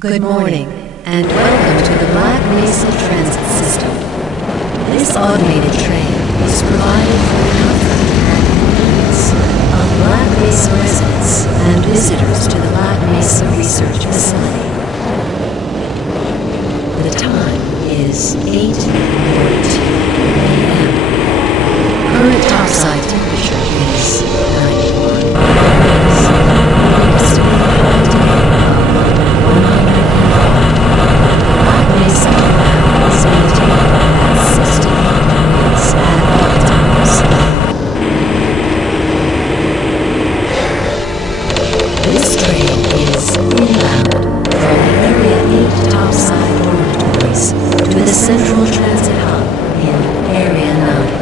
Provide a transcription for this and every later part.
Good morning, and welcome to the Black Mesa Transit System. This automated train is provided for the comfort and convenience of Black Mesa residents and visitors to the Black Mesa Research Facility. The time is 8:42 a.m. Current topside temperature is 91 degrees. Black Mesa is maintained at 60 degrees at all times. This train is inbound from the Area 8 topside dormitories to the Central Transit Hub in Area 9.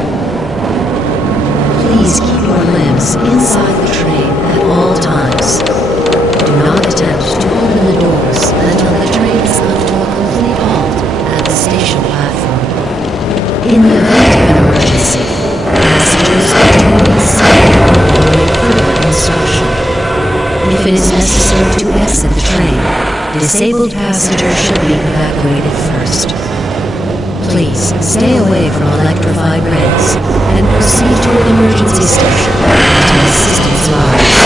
Please keep your limbs inside the train at all times. Do not attempt to open the doors until the train has come to a complete halt at the station platform. In the event of an emergency, passengers will remain seated to await further instruction. If it is necessary to exit the train, disabled passengers should be evacuated first. Please stay away from electrified rails and proceed to an emergency station until assistance arrives.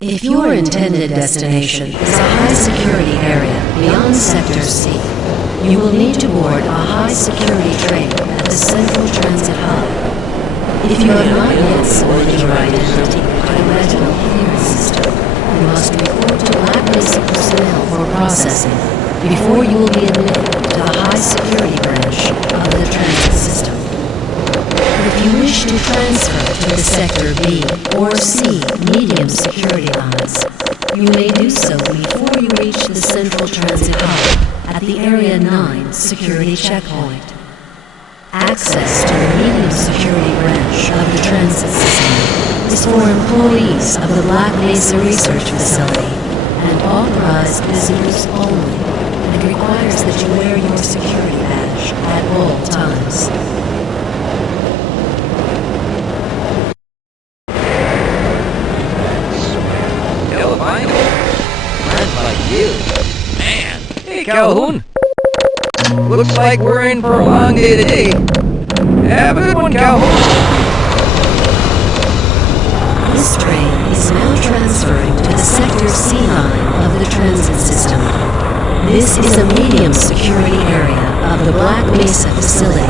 If your intended destination is a high-security area beyond Sector C, you will need to board a high-security train at the Central Transit Hub. If you have not yet submitted your identity to the retinal clearance system, you must report to Black Mesa personnel for processing before you will be admitted to the high-security branch of the transit system. If you wish to transfer to the Sector B or C medium security lines, you may do so before you reach the Central Transit Hub at the Area 9 security checkpoint. Access to the medium security branch of the transit system is for employees of the Black Mesa Research Facility and authorized visitors only, and requires that you wear your security badge at all times. Man, hey Calhoun. Looks like we're in for a long day today. Have a good one, Calhoun. This train is now transferring to the Sector C line of the transit system. This is a medium security area of the Black Mesa facility.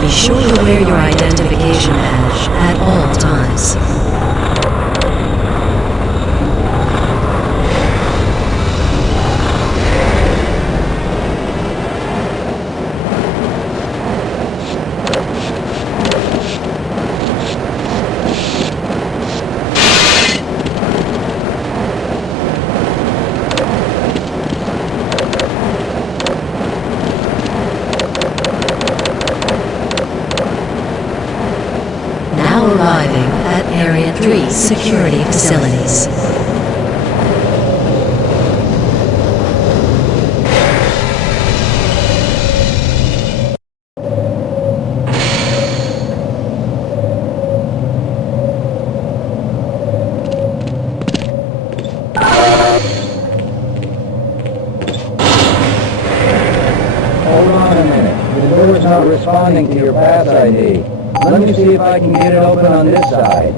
Be sure to wear your identification badge at all times. Now arriving at Area 3 security facilities. Hold on a minute. The door's not responding to your pass ID. Let me see if I can get it open on this side.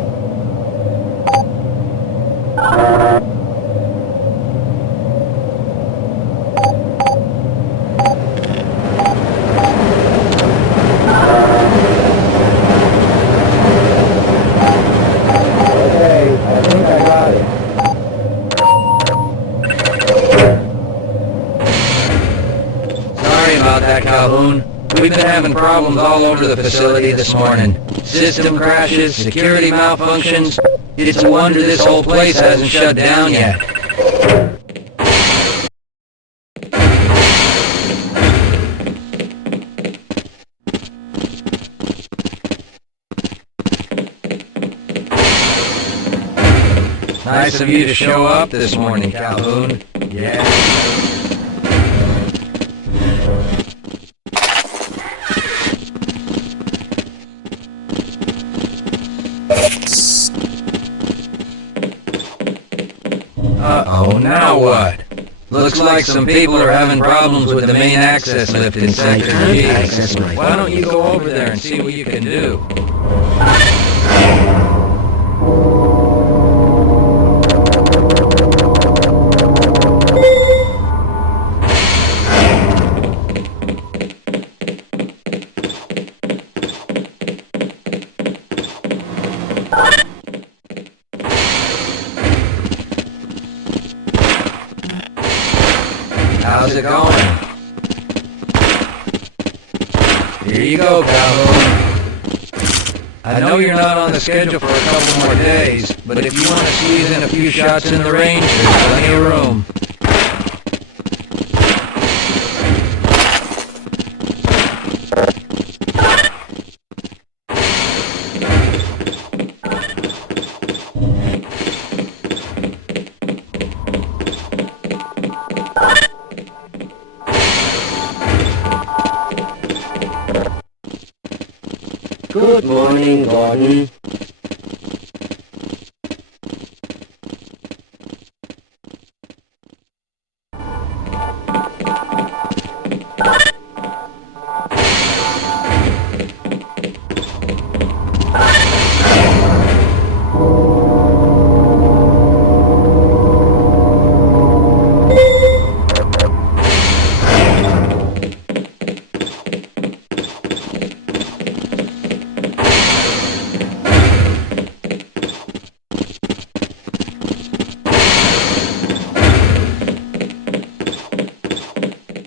Okay, I think I got it. Sorry about that, Calhoun. We've been having problems all over the facility this morning. System crashes, security malfunctions. It's a wonder this whole place hasn't shut down yet. Nice of you to show up this morning, Calhoun. Yeah. now what? Looks like some people are having problems with the main access lift in Sector G. Why don't you go over there and see what you can do? How's it going? Here you go, Calhoun. I know you're not on the schedule for a couple more days, but if you want to squeeze in a few shots in the range, there's plenty of room. Good morning, Gordon.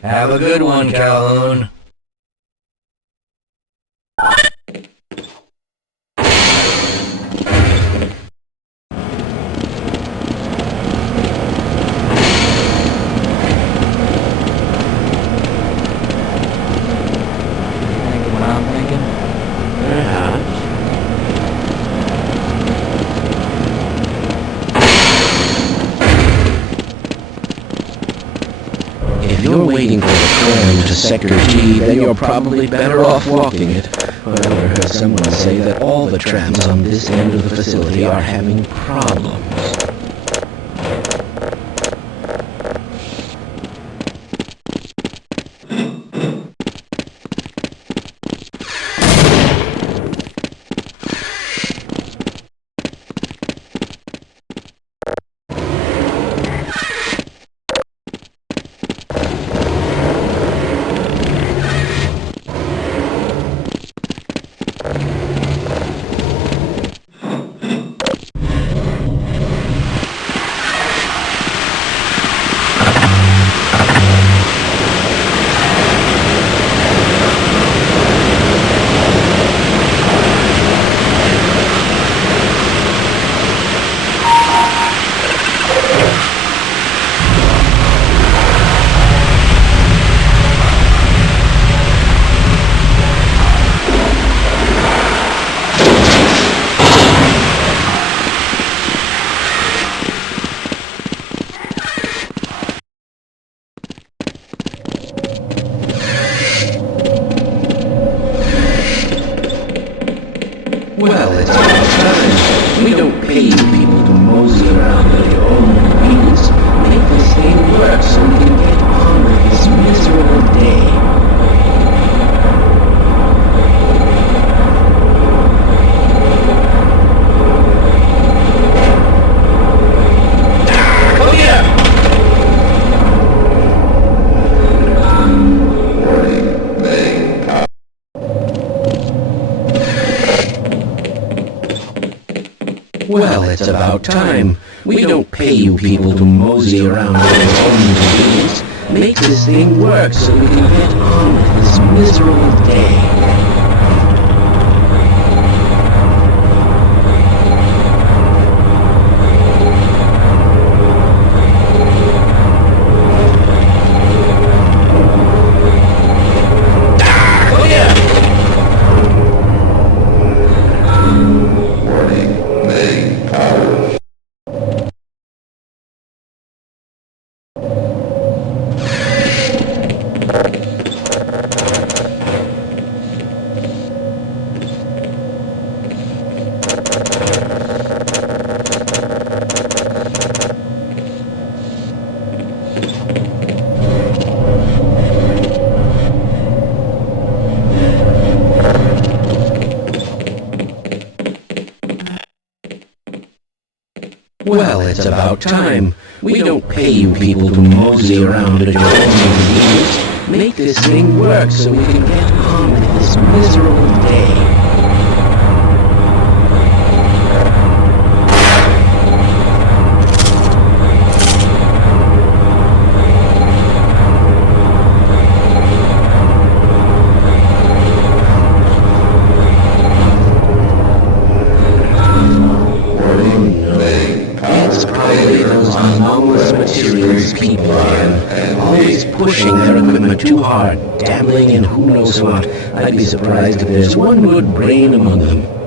Have a good one, Calhoun. Thinking what I'm thinking? Perhaps. If you're waiting for the tram to Sector G, then you're probably better off walking it. However, I heard someone say that all the trams on this end of the facility are having problems. Well, it's about time. We don't pay you people to mosey around at your own convenience. Make this thing work so we can get on with this miserable day. Well, it's about time. We don't pay you people to mosey around at your own convenience. Make this thing work so we can get on with this miserable day. Well, it's about time. We don't pay you people to mosey around at your own convenience. Make this thing work so we can get on with this miserable day. People are always pushing their equipment too hard, dabbling in who knows what. I'd be surprised if there's one good brain among them.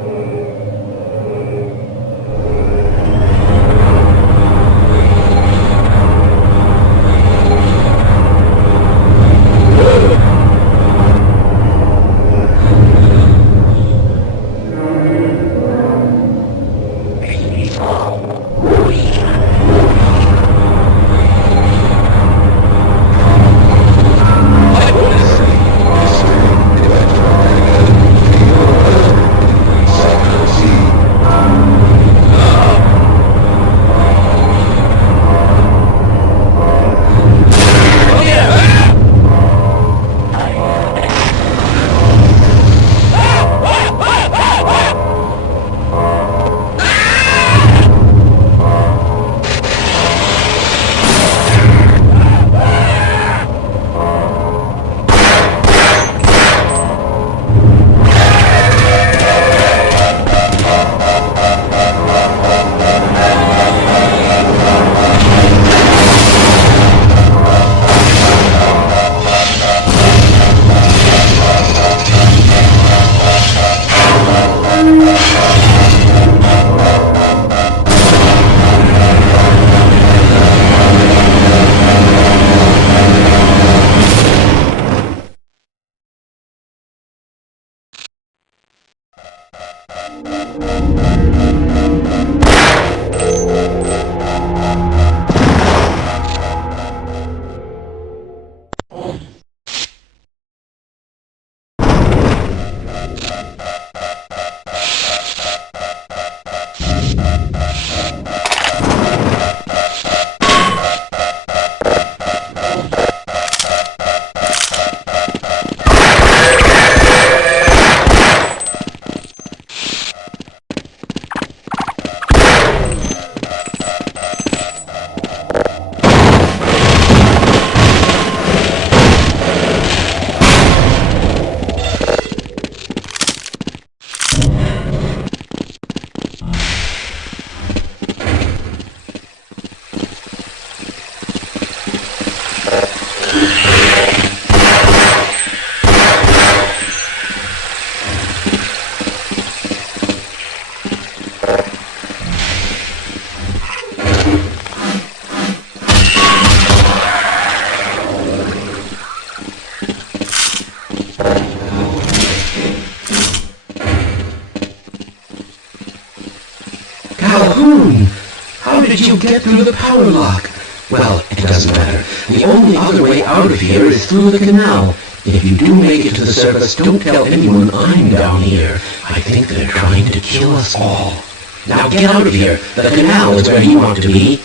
Calhoun! How did you get through the power lock? Well, it doesn't matter. The only other way out of here is through the canal. If you do make it to the surface, don't tell anyone I'm down here. I think they're trying to kill us all. Now get out of here. The canal is where you want to be.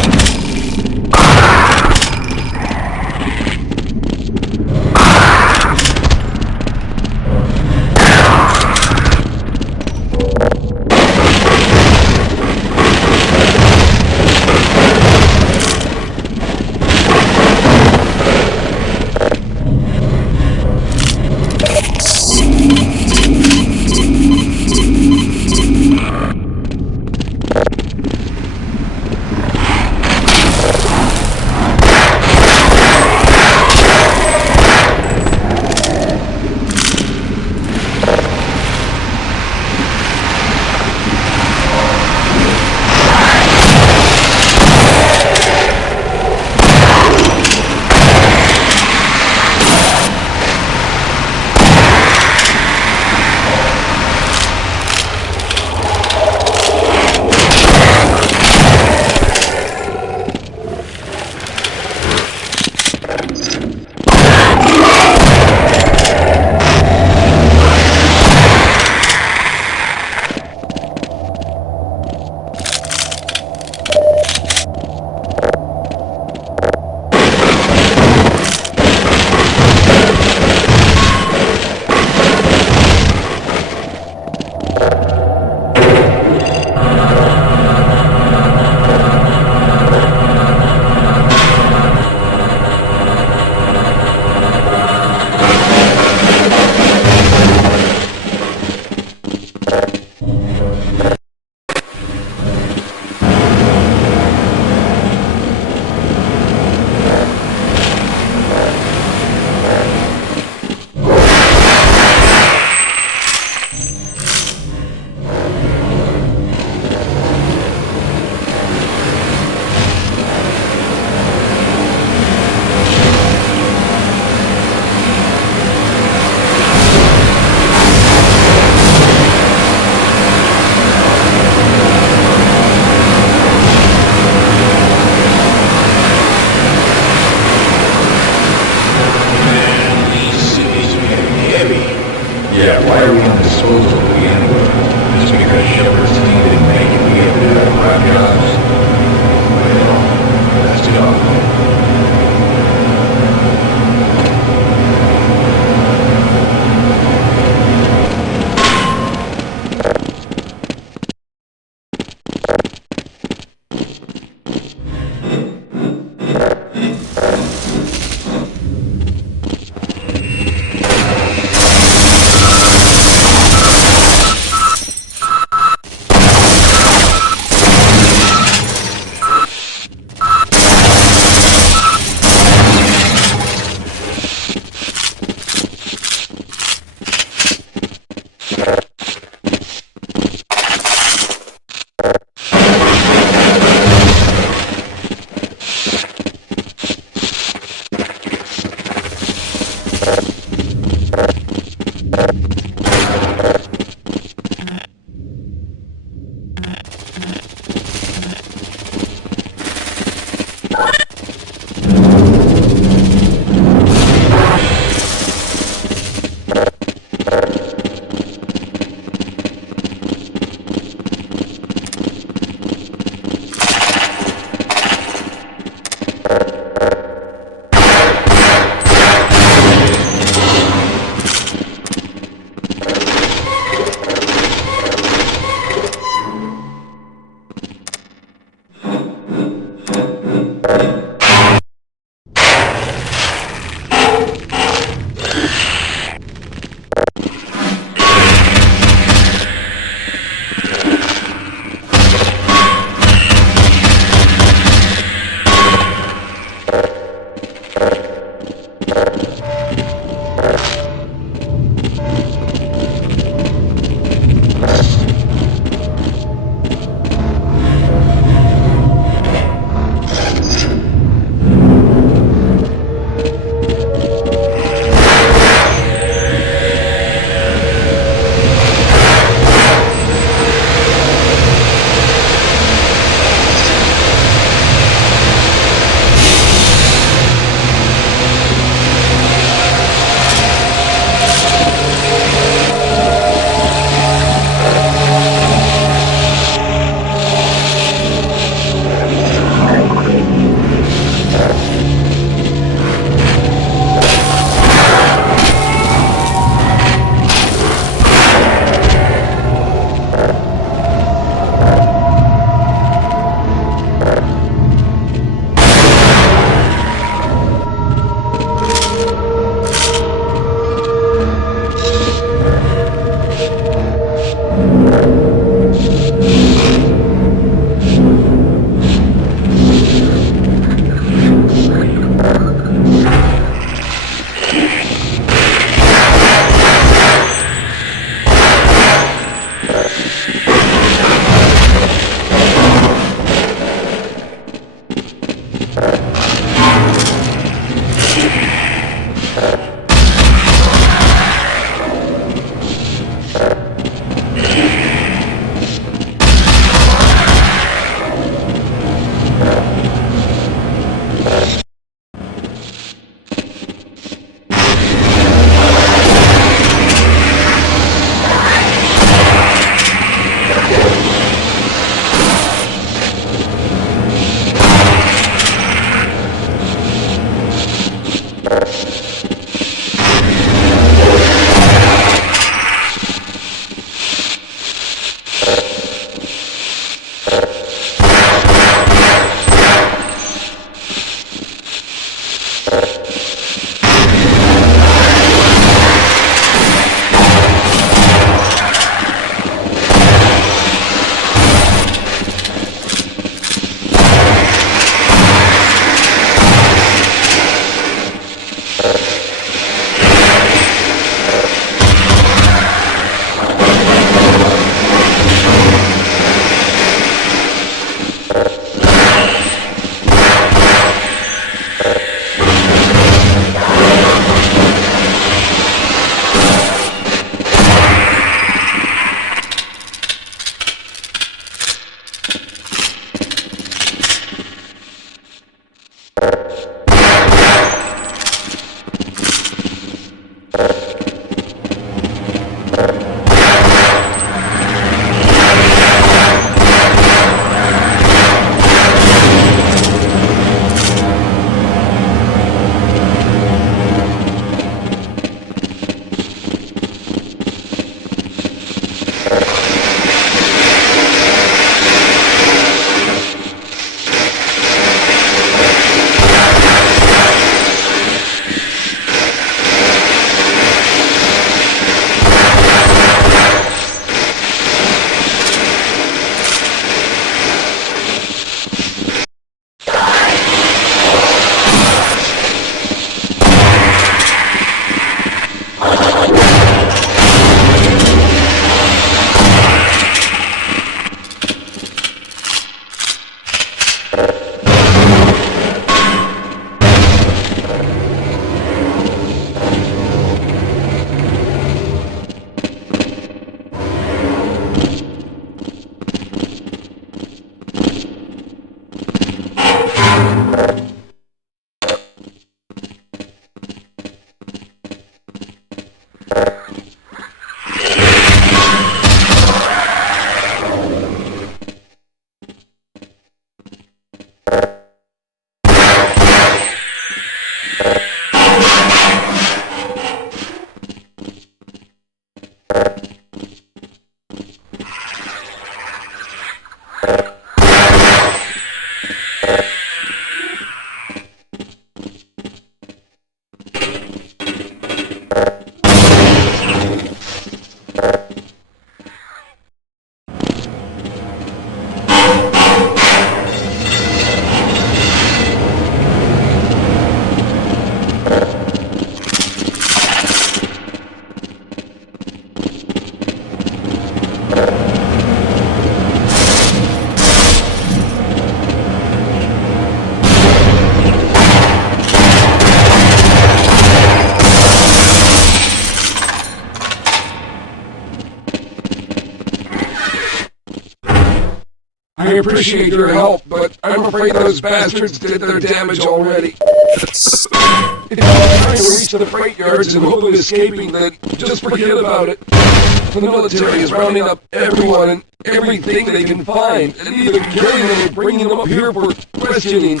I appreciate your help, but I'm afraid those bastards did their damage already. If you're trying to reach the freight yards in hope of escaping, then just forget about it. The military is rounding up everyone and everything they can find, and either killing them or bringing them up here for questioning.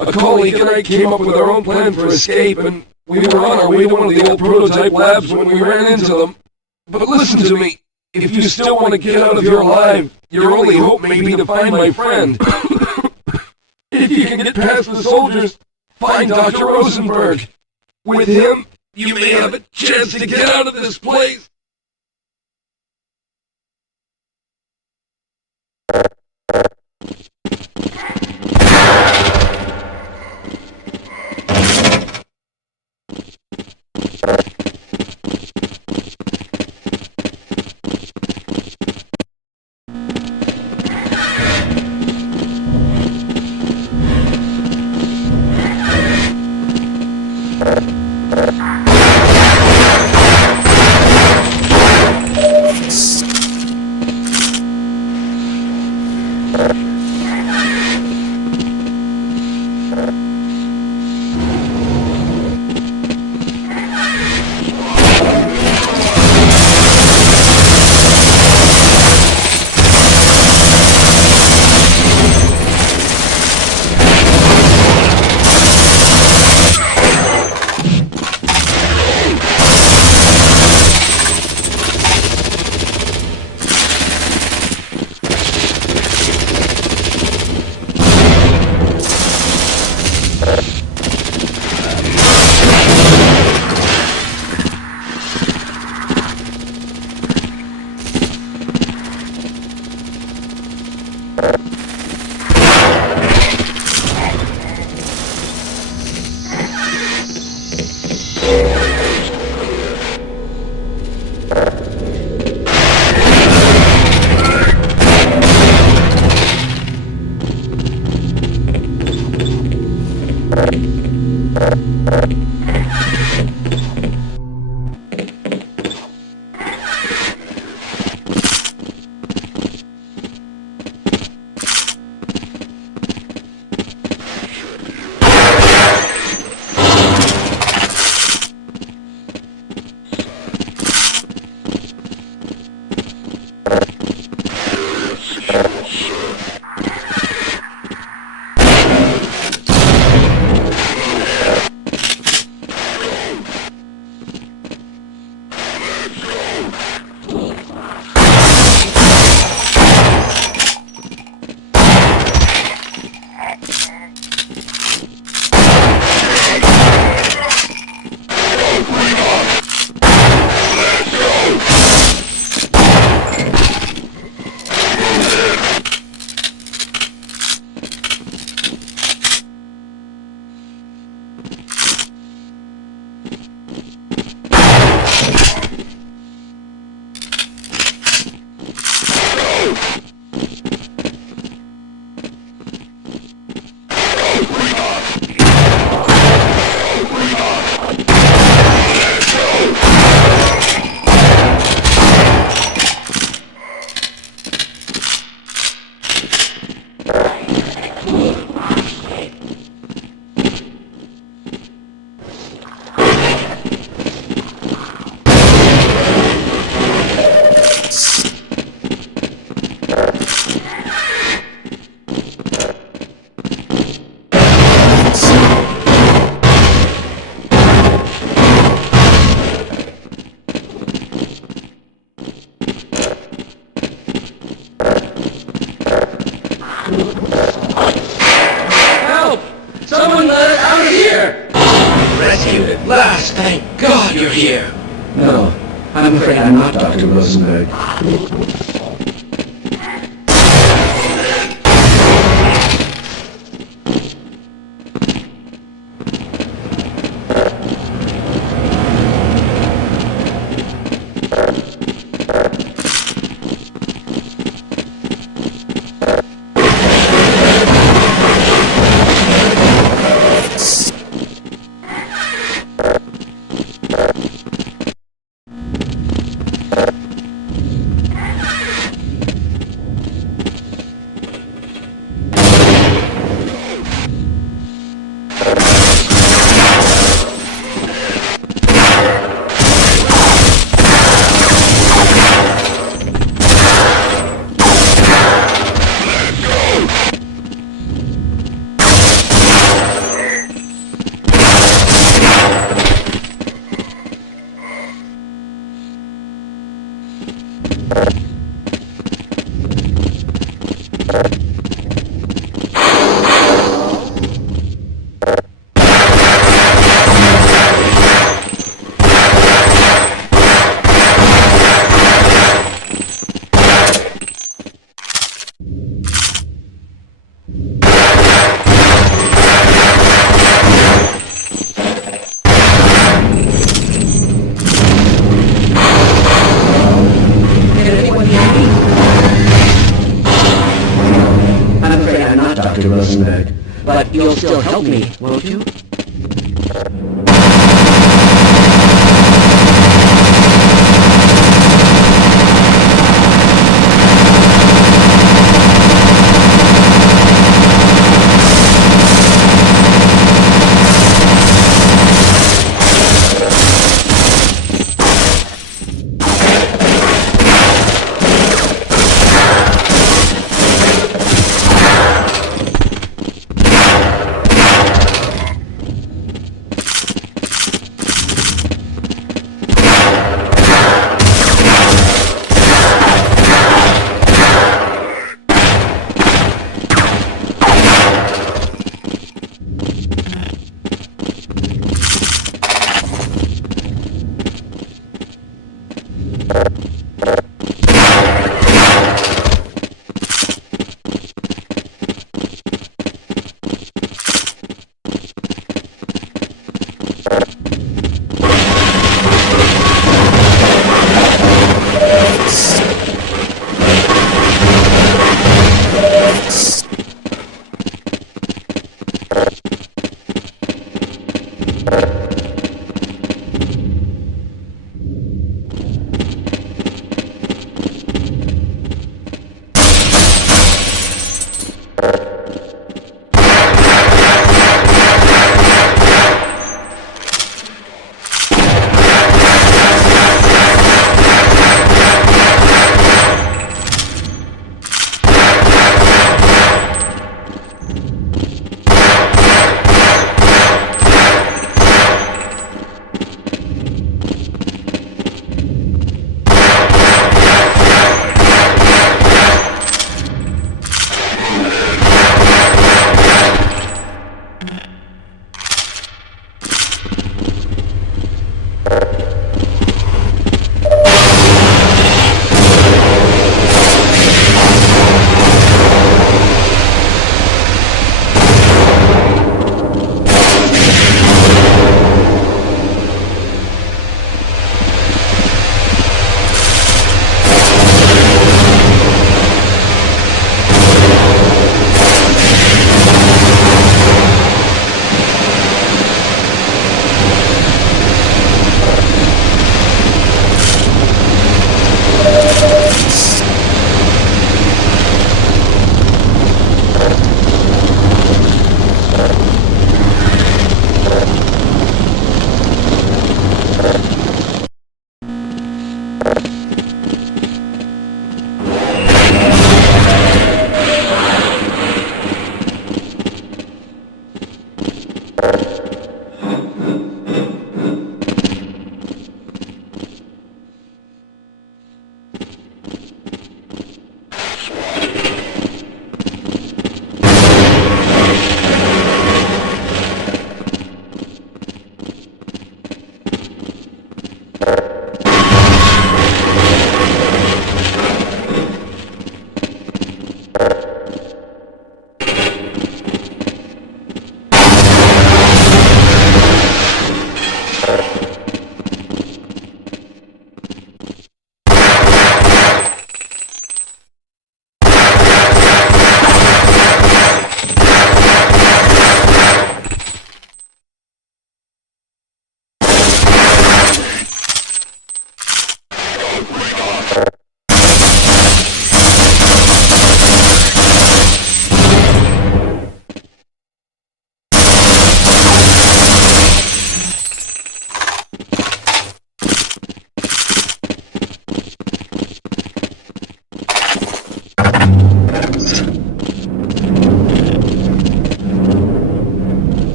A colleague and I came up with our own plan for escape, and we were on our way to one of the old prototype labs when we ran into them. But listen to me. If you still want to get out of here alive, your only hope may be to find my friend. If you can get past the soldiers, find Dr. Rosenberg. With him, you may have a chance to get out of this place. Thank God you're here. No, I'm afraid I'm not Dr. Rosenberg. I'm afraid I'm not Dr. Rosenberg. But you'll still help me, won't you?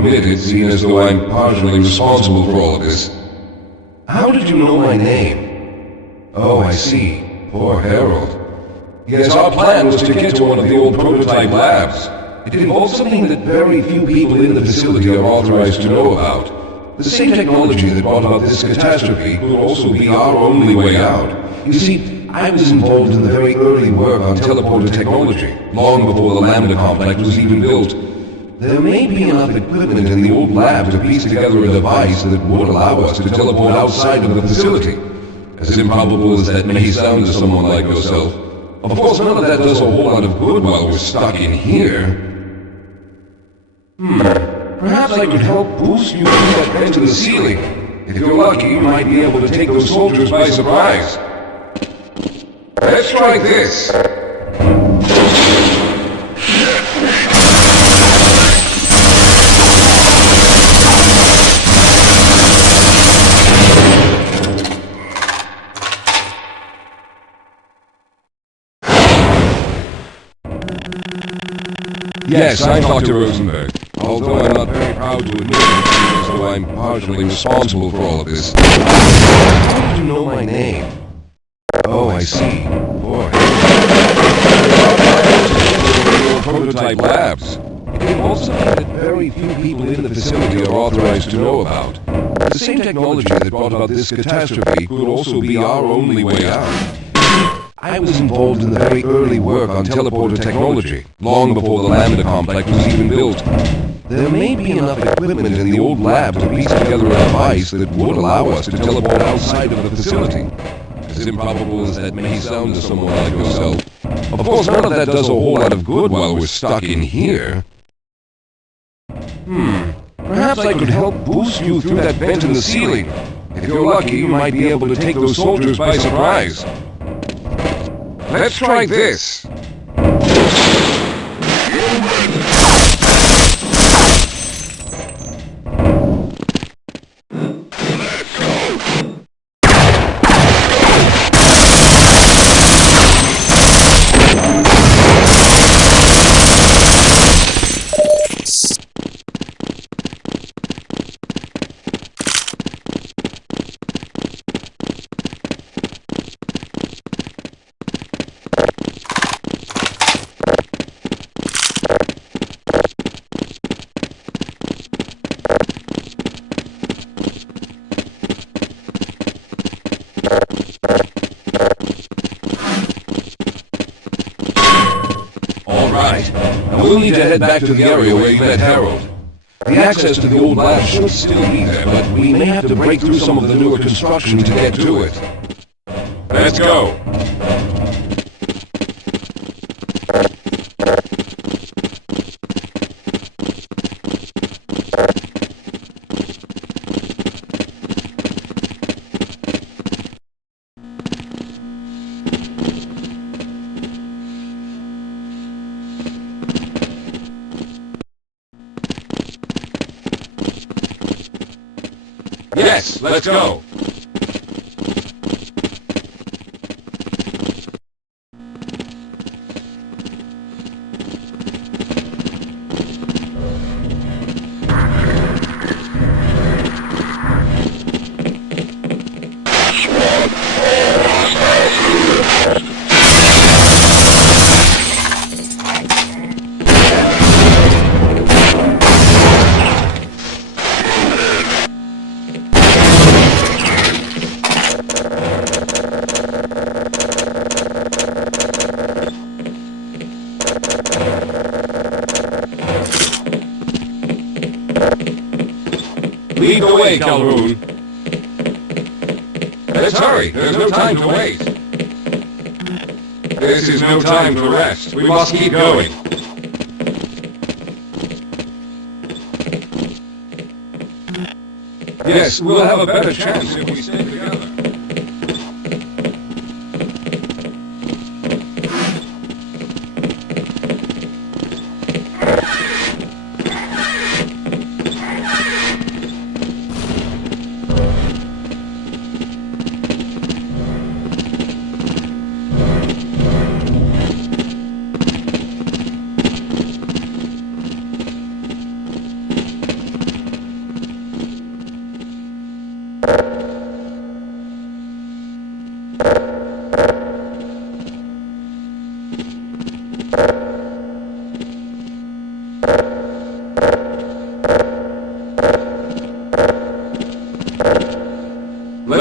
admit it's seen as though I'm partially responsible for all of this. How did you know my name? Oh, I see. Poor Harold. Yes, our plan was to get to one of the old prototype labs. It involves something that very few people in the facility are authorized to know about. The same technology that brought about this catastrophe could also be our only way out. You see, I was involved in the very early work on teleporter technology, long before the Lambda complex was even built. There may be enough equipment in the old lab to piece together a device that would allow us to teleport outside of the facility. As improbable as that may sound to someone like yourself, of course none of that does a whole lot of good while we're stuck in here. Perhaps I could help boost you through that vent in the ceiling. If you're lucky, you might be able to take those soldiers by surprise. Let's try this. Yes, I'm Dr. Rosenberg. Although I'm not very proud to admit it, so I'm partially responsible for all of this. How did you know my name? Oh, I see. Boy. Prototype labs. It involves something that very few people in the facility are authorized to know about. The same technology that brought about this catastrophe could also be our only way out. I was involved in the very early work on teleporter technology, long before the Lambda complex was even built. There may be enough equipment in the old lab to piece together a device that would allow us to teleport outside of the facility. As improbable as that may sound to someone like yourself, of course none of that does a whole lot of good while we're stuck in here. Perhaps I could help boost you through that vent in the ceiling. If you're lucky, you might be able to take those soldiers by surprise. Let's try this. We'll need to head back to the area where you met Harold. The access to the old lab should still be there, but we may have to break through some of the newer construction to get to it. Let's go! Yes, let's go! Lead the way, Calhoun. Let's hurry. There's no time to wait. This is no time to rest. We must keep going. Yes, we'll have a better chance if we stay together.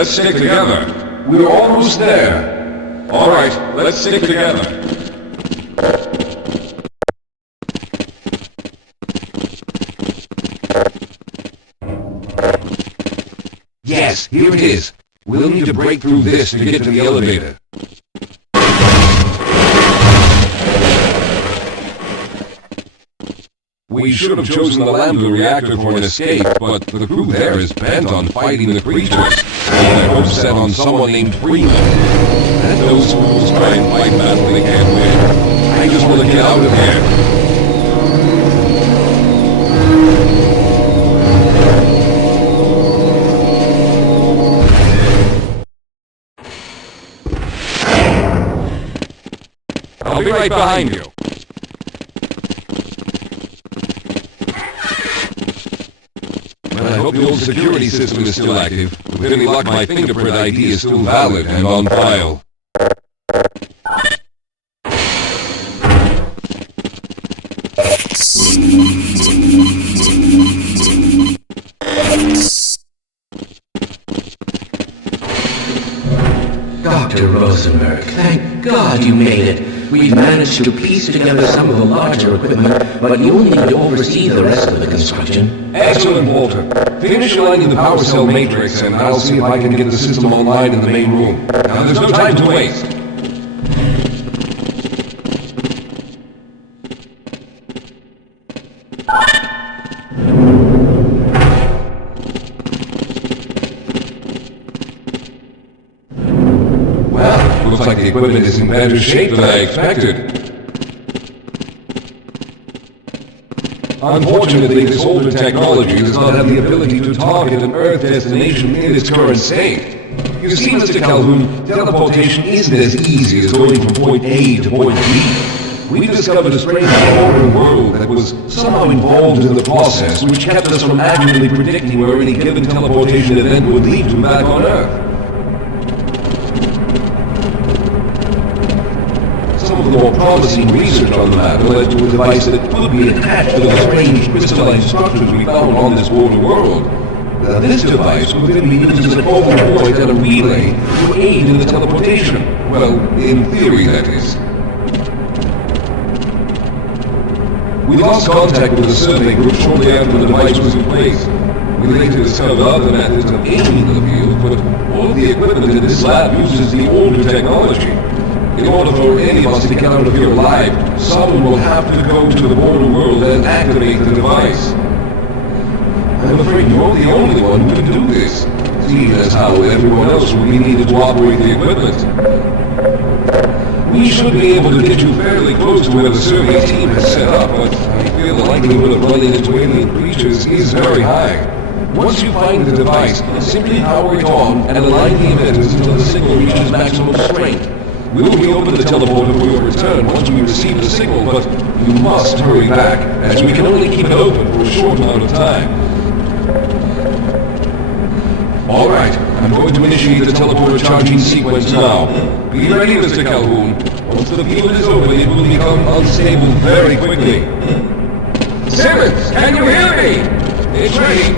Let's stick together. We're almost there. All right, let's stick together. Yes, here it is. We'll need to break through this to get to the elevator. We should have chosen the Lambda reactor for an escape, but the crew there is bent on fighting the creatures. Their hopes set on someone named Freeman. Let those fools try and fight battle they can't win. I just want to get out of here. I'll be right behind you. I hope the old security system is still active. With any luck, my fingerprint ID is still valid and on file. Dr. Rosenberg, thank God you made it. We've managed to piece together some of the larger equipment, but you only need to oversee the rest of the construction. Excellent, Walter. Finish aligning the power cell matrix, and I'll see if I can get the system online in the main room. Now, there's no time to waste. Well, looks like the equipment is in better shape than I expected. Unfortunately, this older technology does not have the ability to target an Earth destination in its current state. You see, Mr. Calhoun, teleportation isn't as easy as going from point A to point B. We discovered a strange foreign world that was somehow involved in the process, which kept us from accurately predicting where any given teleportation event would lead to back on Earth. Some of the more promising research on the matter led to a device that could be attached to the strange crystalline structures we found on this border world. Now, this device would then be used as a focal point and a relay to aid in the teleportation. Well, in theory, that is. We lost contact with the survey group shortly after the device was in place. We later discovered other methods of aiding the field, but all of the equipment in this lab uses the older technology. In order for any of us to get out of here alive, someone will have to go to the border world and activate the device. I'm afraid you're the only one who can do this, seeing as how everyone else will be needed to operate the equipment. We should be able to get you fairly close to where the survey team has set up, but I feel the likelihood of running into alien creatures is very high. Once you find the device, simply power it on and align the emitters until the signal reaches maximum strength. We'll reopen the teleporter for your return once we receive the signal, but you must hurry back, as we can only keep it open for a short amount of time. All right, I'm going to initiate the teleporter charging sequence now. Be ready, Mr. Calhoun. Once the field is open, it will become unstable very quickly. Simmons, can you hear me? It's ready.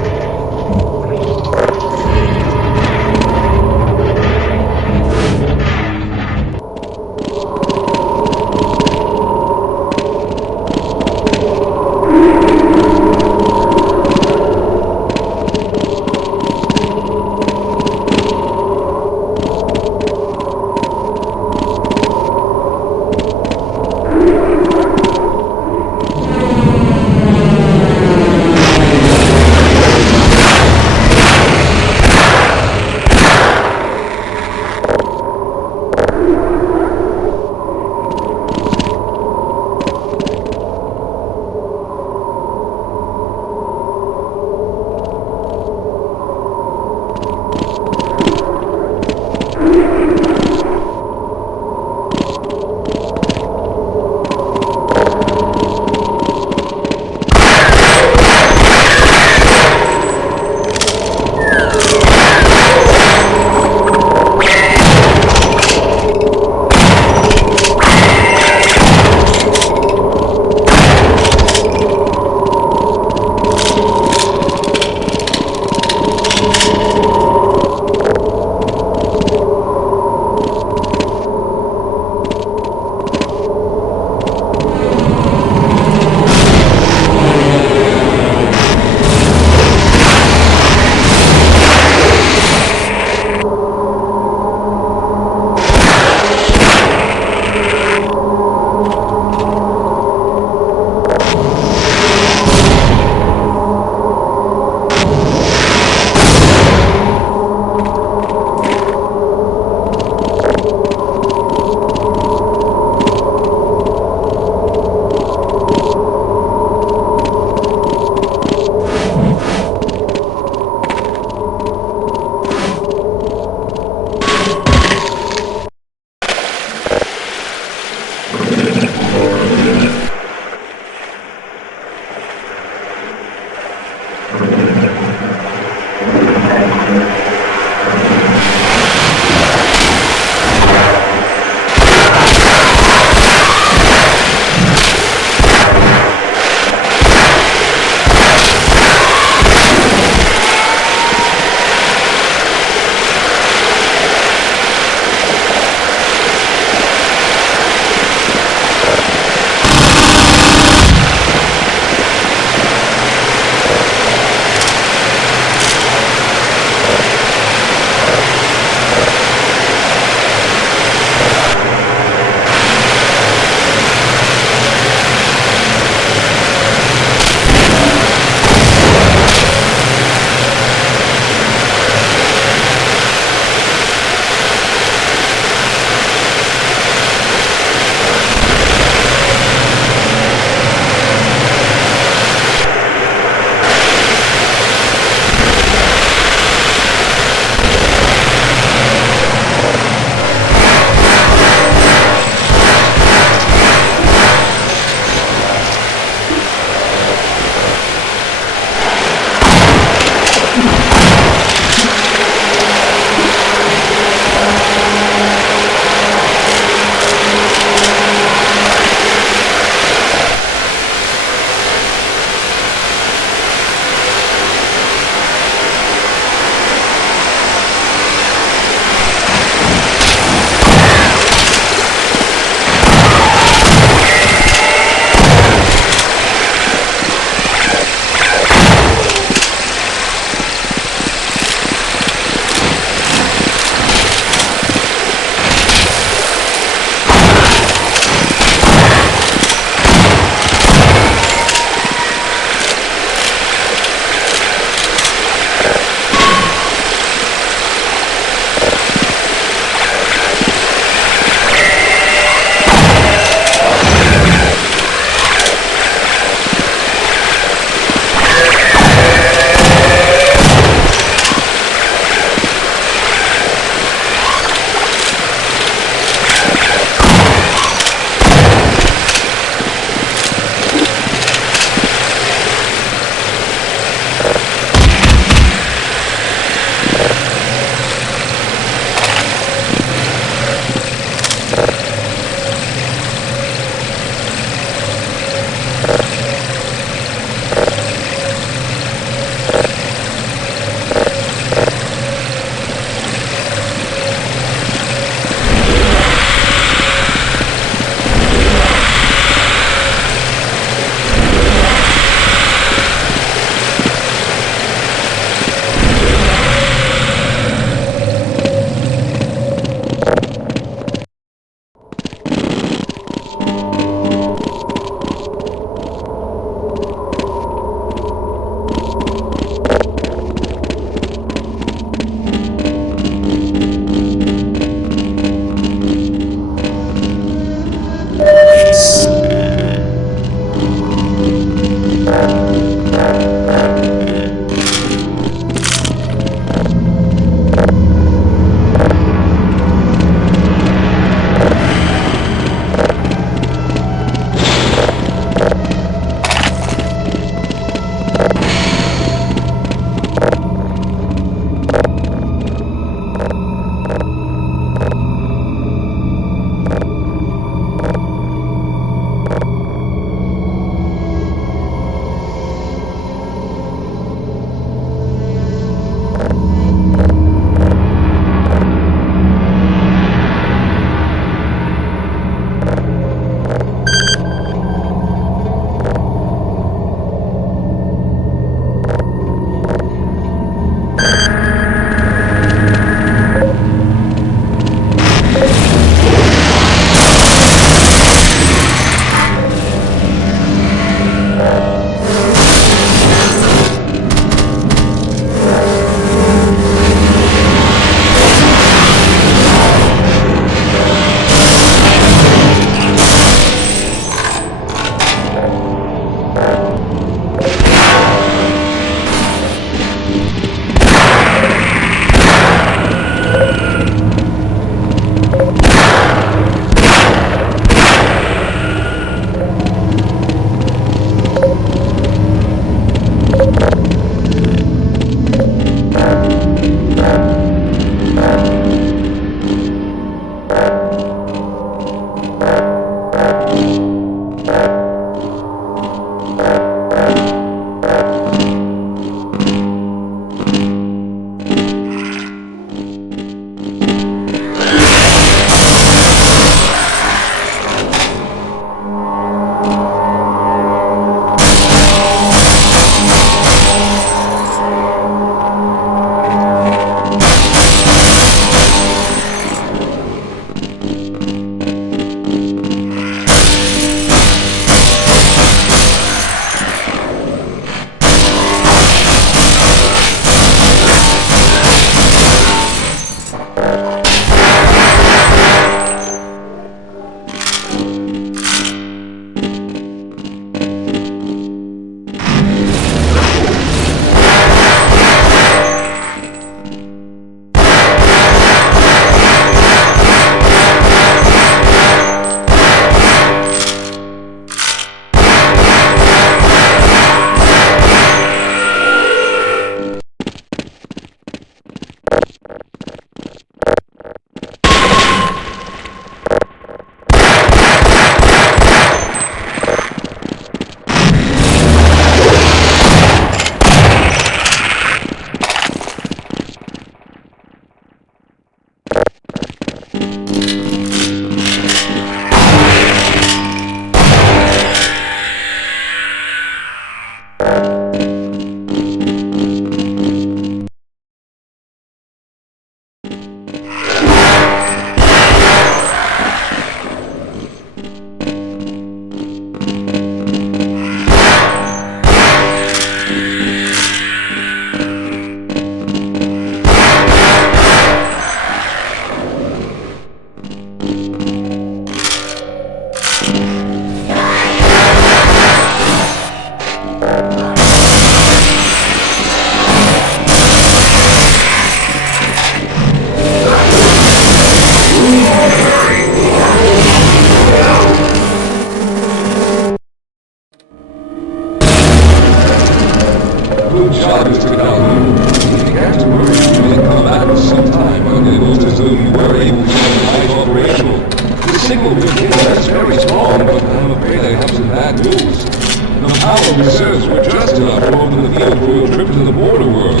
signal we get is very strong, but I'm afraid I have some bad news. The power reserves were just enough to open the field for your trip to the border world.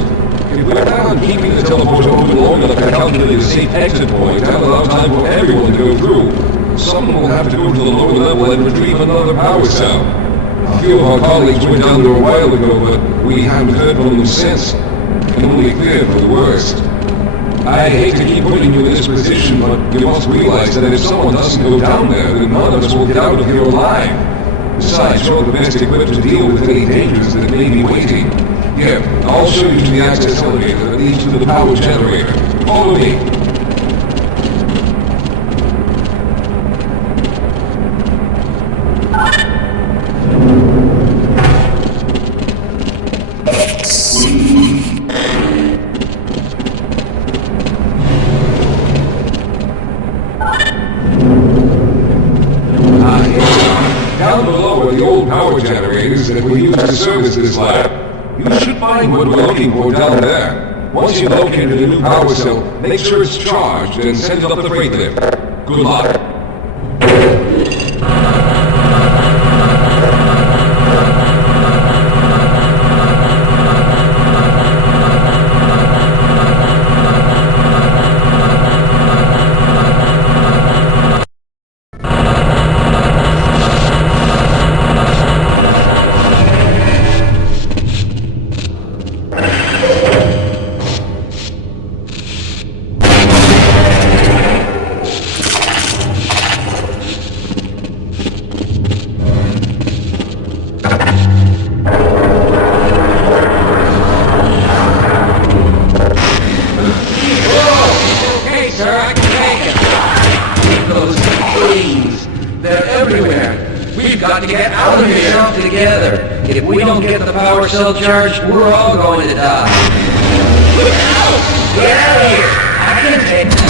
If we plan on keeping the teleporter open long enough to calculate a safe exit point and allow time for everyone to go through, someone will have to go to the lower level and retrieve another power cell. A few of our colleagues went down there a while ago, but we haven't heard from them since. Can only fear for the worst. I hate to keep putting you in this position, but you must realize that if someone doesn't go down there, then none of us will get out of here alive. Besides, you're the best equipped to deal with any dangers that may be waiting. Here, I'll show you to the access elevator that leads to the power generator. Follow me. Down below are the old power generators that we use to service this lab. You should find what we're looking for down there. Once you've located a new power cell, make sure it's charged and send it up the freight lift. Good luck. If we don't get the power cell charged, we're all going to die. Get out of here! I can't take that.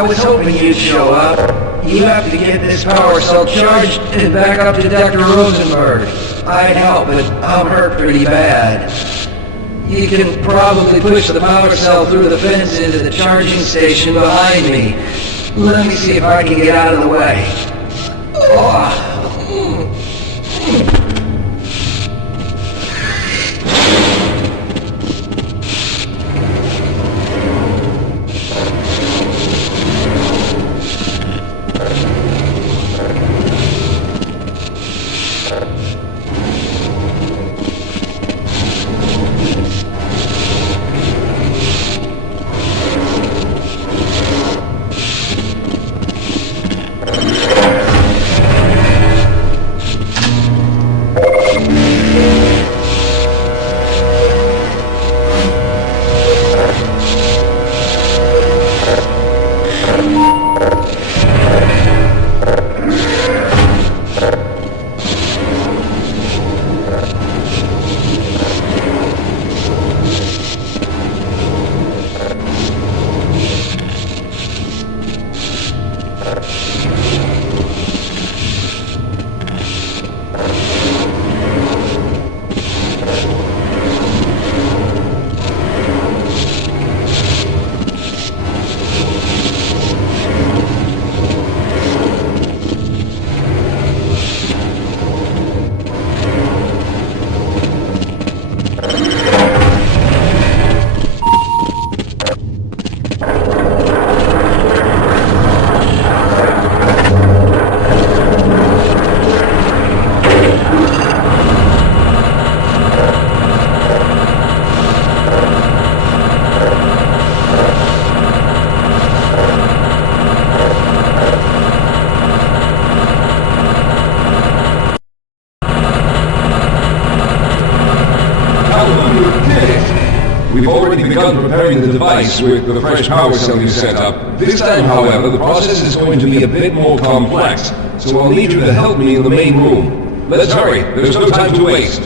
I was hoping you'd show up. You have to get this power cell charged and back up to Dr. Rosenberg. I'd help, but I'm hurt pretty bad. You can probably push the power cell through the fence into the charging station behind me. Let me see if I can get out of the way. Oh. We've already begun preparing the device with the fresh power cell you set up. This time, however, the process is going to be a bit more complex, so I'll need you to help me in the main room. Let's hurry, there's no time to waste.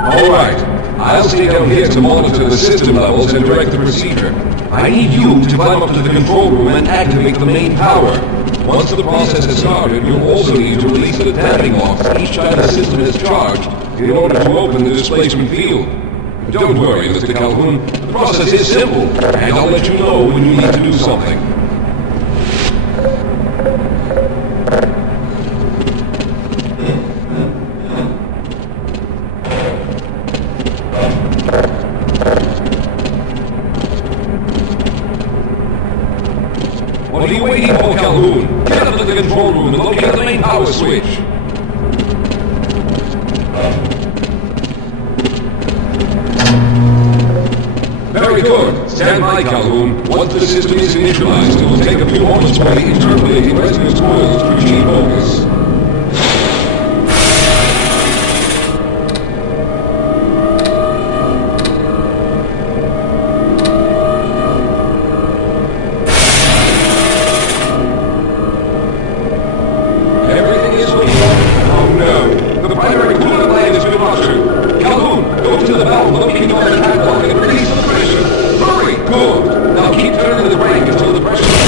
Alright, I'll stay down here to monitor the system levels and direct the procedure. I need you to climb up to the control room and activate the main power. Once the process has started, you'll also need to release the damping locks each time the system is charged in order to open the displacement field. Don't worry, Mr. Calhoun, the process is simple, and I'll let you know when you need to do something. What are you waiting for, Calhoun? Get up to the control room and locate the main power switch. Very good. Stand by, Calhoun. Once the system is initialized, it will take a few moments for the interpolating resonance coils to achieve focus. Good. Now keep turning the brake until the pressure is full.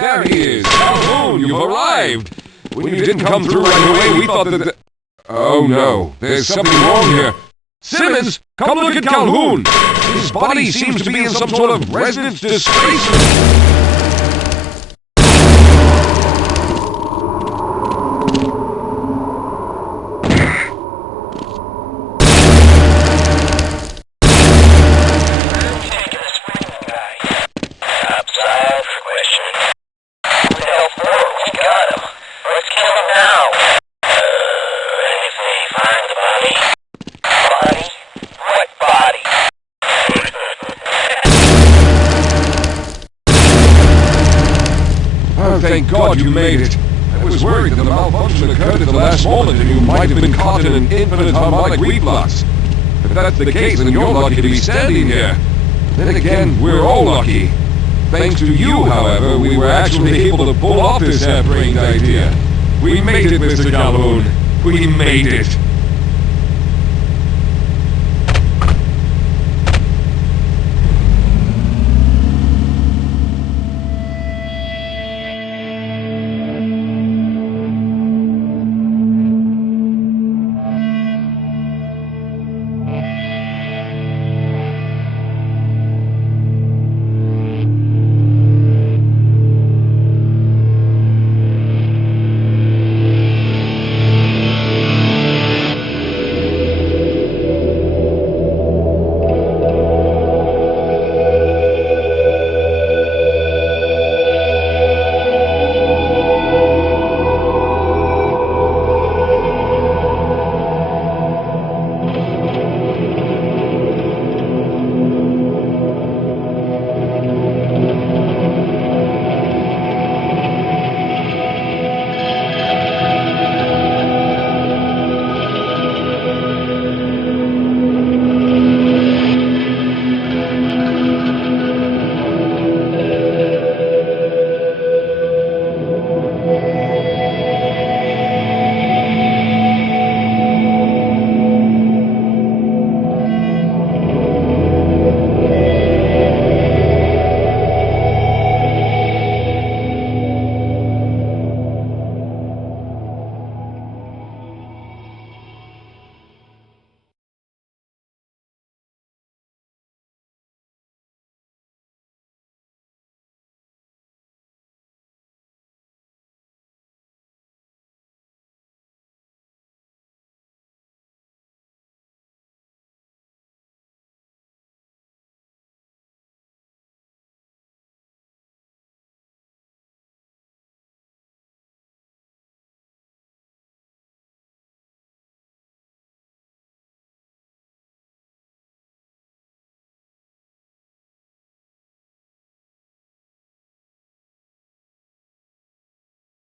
there he is! Calhoun, you've arrived! When you didn't come through right away, we thought that... Oh no, there's something wrong here. Simmons, come look at Calhoun! His body seems to be in some sort of resident displacement. Thank God you made it. I was worried that the malfunction occurred at the last moment and you might have been caught in an infinite harmonic reflux. If that's the case, then you're lucky to be standing here. Then again, we're all lucky. Thanks to you, however, we were actually able to pull off this half-brained idea. We made it, Mr. Calhoun. We made it.